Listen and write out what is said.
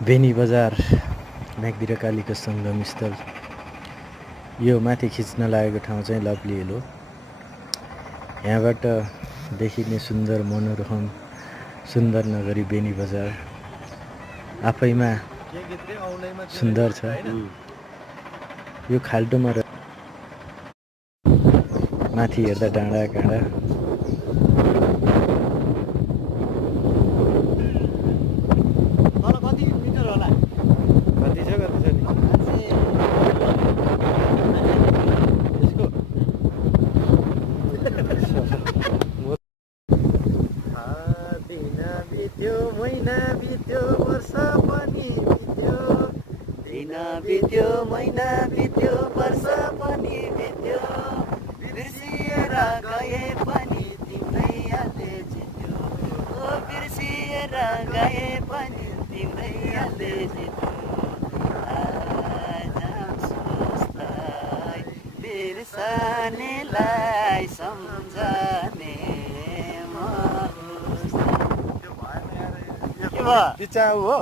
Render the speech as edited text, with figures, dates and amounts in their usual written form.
बेनी बजार म्याग्दिरकालीको सङ्गम स्थल। यो माथि खिच्न लागेको ठाउँ चाहिँ लभली हिल हो। यहाँबाट देखिने सुन्दर मनोरम सुन्दर नगरी बेनी बजार आफैमा सुन्दर छ। यो खाल्टोमा माथि हेर्दा डाँडा काँडा। कति मिटर होला? कति छ नि दिन बित्यो महिना बित्यो वर्ष पनि बित्यो। दिन बित्यो महिना बित्यो वर्ष पनि बित्यो। बिर्सिएर गए पनि तिम्रै यादले जित्यो। ओ बिर्सिएर गए पनि तिम्रै यादले जित्यो। सोच्दै बिर्सनेलाई सम्झने म बिचाउ हो।